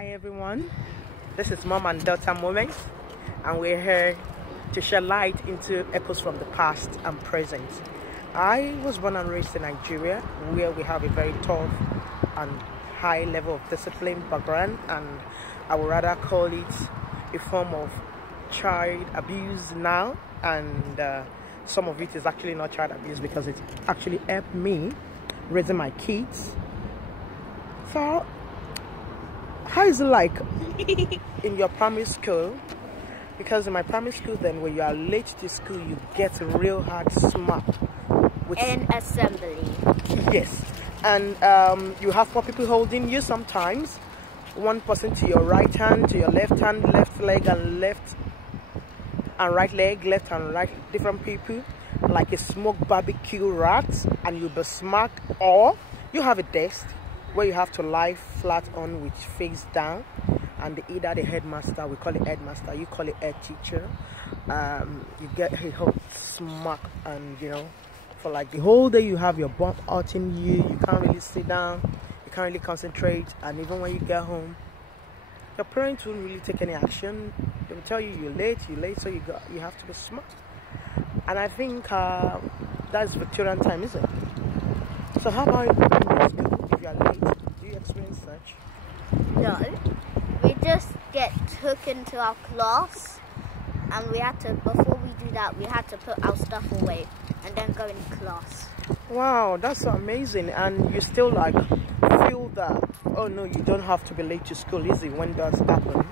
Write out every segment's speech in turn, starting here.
Hi everyone, this is Mom and Daughter Moments, and we're here to shed light into echoes from the past and present. I was born and raised in Nigeria, where we have a very tough and high level of discipline background, and I would rather call it a form of child abuse now, and some of it is actually not child abuse because it actually helped me raising my kids. So how is it like in your primary school? Because in my primary school, then when you are late to school, you get a real hard smack with an assembly. Yes, and you have four people holding you sometimes. One person to your right hand, to your left hand, left leg, and left and right leg, left and right, different people, like a smoked barbecue rat, and you'll be smacked. Or you have a desk where you have to lie flat on with face down, and either the headmaster, we call it headmaster, you call it head teacher, you get a whole smack, and you know, for like the whole day you have your bum hurting you, you can't really sit down, you can't really concentrate, and even when you get home, your parents won't really take any action. They will tell you you're late, so you have to be smart. And I think that's Victorian time, isn't it? So how about in your school? If you are late, do you experience such? No, we just get took into our class, and we had to, before we do that, we had to put our stuff away and then go in class. Wow, that's so amazing. And you still like feel that, oh no, you don't have to be late to school, is it, when does happen?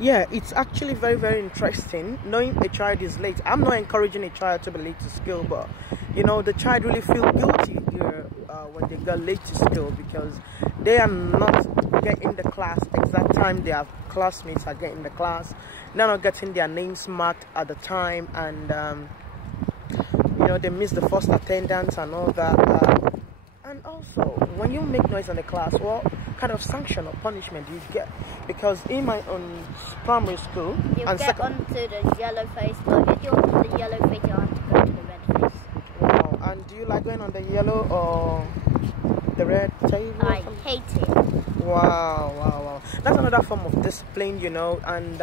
Yeah, it's actually very, very interesting knowing a child is late. I'm not encouraging a child to be late to school, but you know, the child really feel guilty when they go late to school, because they are not getting the class exact time their classmates are getting the class. They're not getting their names marked at the time, and you know, they miss the first attendance and all that. And also, when you make noise in the class, what kind of sanction or punishment do you get? Because in my own primary school, you get onto the yellow face, but if you're on the yellow face, you have to go to the red face. Wow, and do you like going on the yellow or the red table? I hate it. Wow. That's another form of discipline, you know, and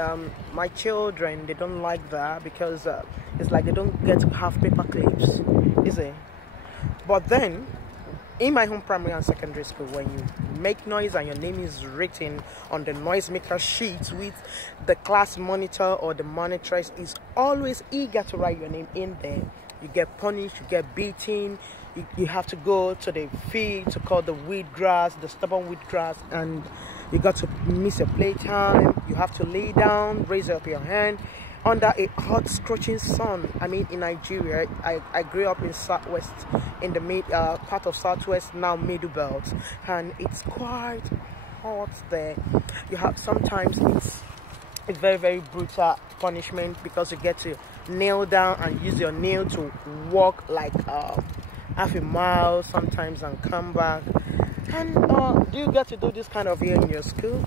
my children, they don't like that because it's like they don't get to have paper clips, is it? But then, in my home primary and secondary school, when you make noise and your name is written on the noisemaker sheet with the class monitor or the monitress is always eager to write your name in there, you get punished, you get beaten, you have to go to the field to cut the weed grass, the stubborn weed grass, and you got to miss your playtime. You have to lay down, raise up your hand under a hot scorching sun. I mean, in Nigeria, I grew up in Southwest, in the part of Southwest, now Middle Belt, and it's quite hot there. You have, sometimes it's a very, very brutal punishment because you get to kneel down and use your nail to walk like half a mile sometimes and come back. And do you get to do this kind of here in your school?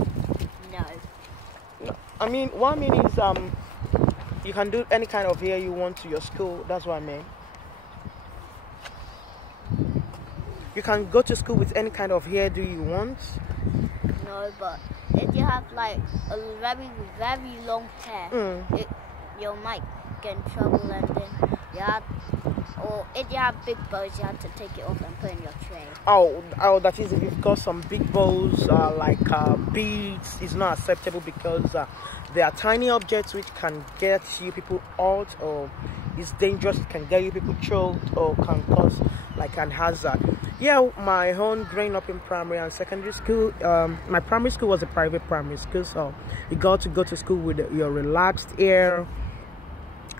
No. I mean, what I mean is you can do any kind of hair you want to your school. That's what I mean. You can go to school with any kind of hairdo you want. No, but if you have like a very, very long hair, you might get in trouble, and then you have, or if you have big bows, you have to take it off and put in your tray. Oh, that is, if you've got some big bows like beads, is not acceptable because they are tiny objects which can get you people out, or it's dangerous, it can get you people choked, or can cause like an hazard. Yeah, my own growing up in primary and secondary school, my primary school was a private primary school, so you got to go to school with your relaxed air.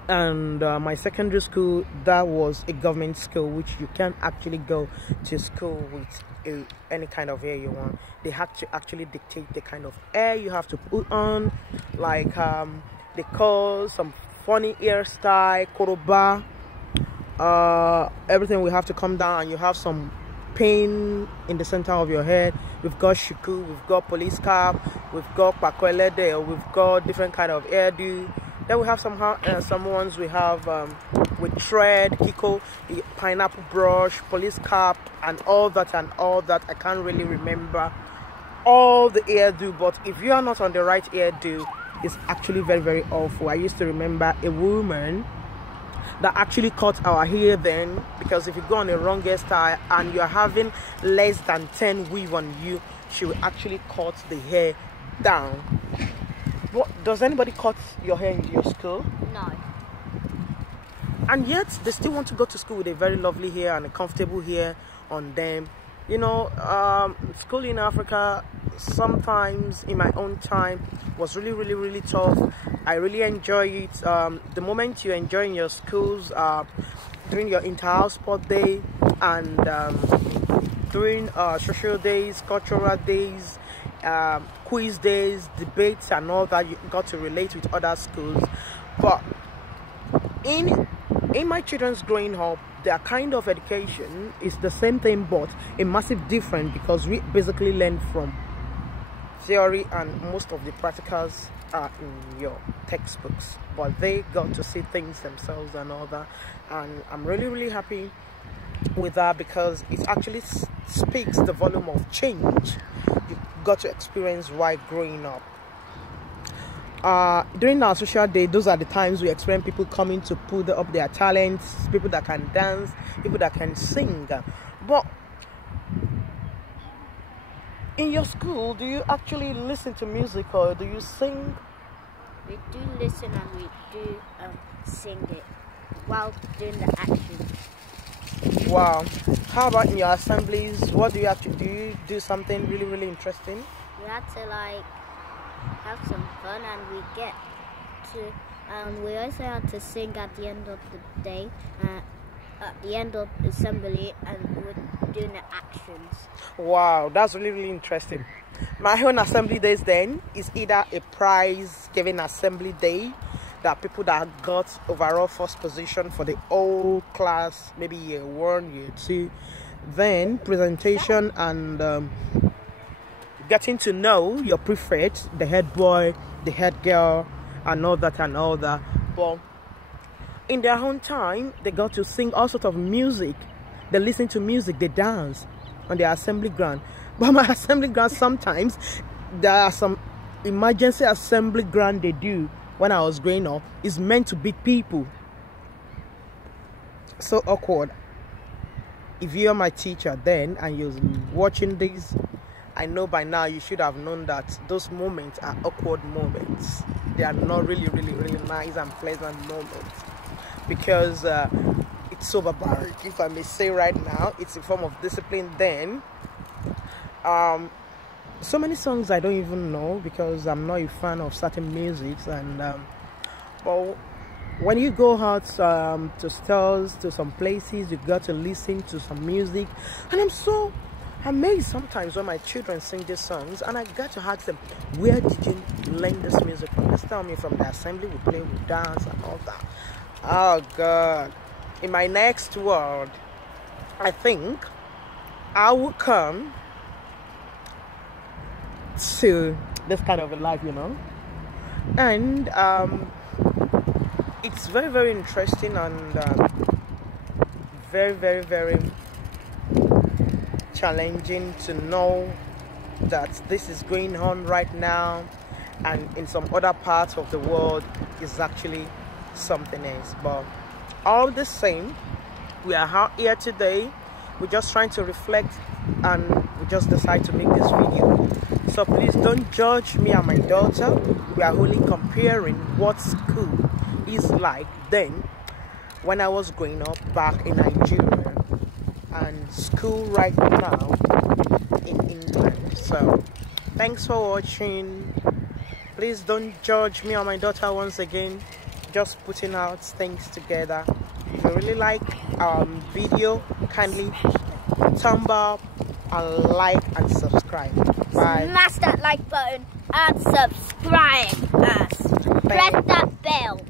And my secondary school, that was a government school, which you can't actually go to school with any kind of hair you want. They had to actually dictate the kind of hair you have to put on, like they call some funny hairstyle, koroba, everything will have to come down, and you have some pain in the center of your head. We've got shuku, we've got police cap, we've got pakwelede, we've got different kind of hairdo. Then we have some ones we have with thread, Kiko, the pineapple brush, police cap, and all that I can't really remember all the hairdo, but if you are not on the right hairdo, it's actually very, very awful. I used to remember a woman that actually cut our hair then, because if you go on a wrong hairstyle and you're having less than 10 weave on you, she will actually cut the hair down. What, does anybody cut your hair in your school? No. And yet they still want to go to school with a very lovely hair and a comfortable hair on them. You know, school in Africa sometimes in my own time was really, really, really tough. I really enjoy it. The moment you enjoy in your schools, during your inter-house sport day and during social days, cultural days, quiz days, debates and all that, you got to relate with other schools. But in my children's growing up, their kind of education is the same thing but a massive difference, because we basically learn from theory and most of the practicals are in your textbooks, but they got to see things themselves and all that, and I'm really, really happy with that, because it actually speaks the volume of change you got to experience while growing up. During our social day, those are the times we experience people coming to put up their talents, people that can dance, people that can sing. But in your school, do you actually listen to music or do you sing? We do listen and we do sing it while doing the action. Wow. How about in your assemblies? What do you actually do? You do something really, really interesting? We had to like have some fun, and we get to, and we also had to sing at the end of the day, at the end of the assembly, and we're doing the actions. Wow, that's really, really interesting. My own assembly days then is either a prize giving assembly day, that people that got overall first position for the whole class, maybe year 1, year 2, then presentation and getting to know your prefect, the head boy, the head girl, and all that. But in their own time, they got to sing all sorts of music. They listen to music, they dance on their assembly ground. But my assembly ground, sometimes there are some emergency assembly ground they do when I was growing up. It's meant to beat people. So awkward. If you're my teacher then and you're watching this, I know by now you should have known that those moments are awkward moments. They are not really, really, really nice and pleasant moments, because it's so barbaric, if I may say right now. It's a form of discipline then. So many songs I don't even know, because I'm not a fan of certain musics. And but when you go out to stores, to some places, you got to listen to some music, and I'm so amazed sometimes when my children sing these songs, and I got to ask them, where did you learn this music from? They tell me from the assembly, we play, we dance and all that. Oh God. In my next world, I think I will come to this kind of a life, you know. And it's very, very interesting and very, very, very challenging to know that this is going on right now, and in some other parts of the world is actually something else. But all the same, we are here today. We're just trying to reflect, and we just decide to make this video. So please don't judge me and my daughter. We are only comparing what school is like then, when I was growing up back in Nigeria, and school right now in England. So thanks for watching. Please don't judge me or my daughter once again. Just putting out things together. If you really like our video, kindly thumb up and like and subscribe. Bye. Smash that like button and subscribe us. Press that bell.